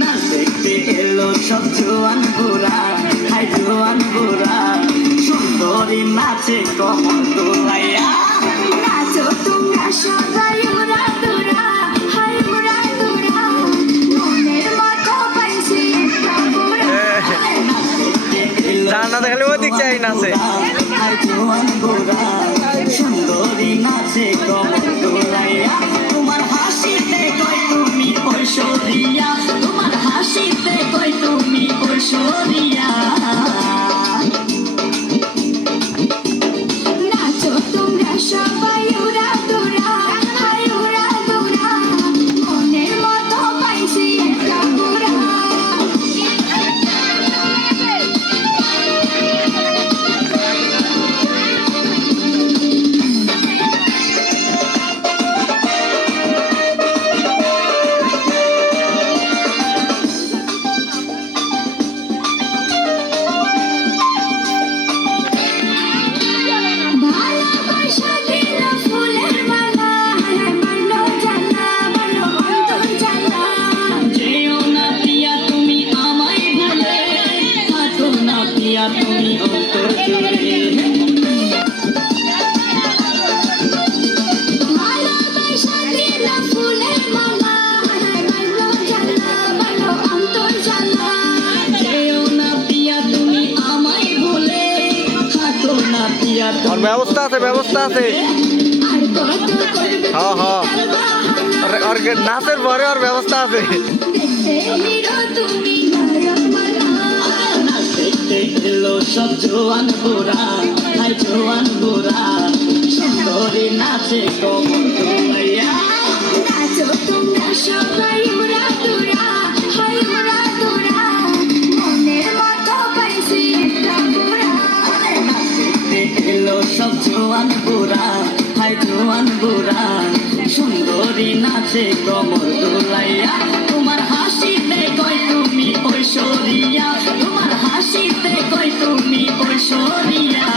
না দেখতে এলো সব জোয়ান বুড়া। হাই জোয়ান বুড়া সুন্দরী নাচে কমল দোলাইয়া। নাচো তোমরা সবাই উড়া দুরা হাই উড়া দুরা। মনের মতো পাইছি একটা বুড়া জান্নাতে খালি চাই নাচে। হাই জোয়ান বুড়া সুন্দরী নাচে ঐশ্বরিয়া তুমি ব্যবস্থা আছে ব্যবস্থা আছে আর হ্যাঁ, হ্যাঁ। ওর নাচের পরে আর ব্যবস্থা আছে এলো সব জোয়ান বুড়া জোয়ান বুড়া সুন্দরী নাচে কমল বুড়া সুন্দরী নাচে কমর দোলাইয়া। তোমার হাসিতে কই তুমি ঐশ্বরিয়া, তোমার হাসিতে কই তুমি ঐশ্বরিয়া।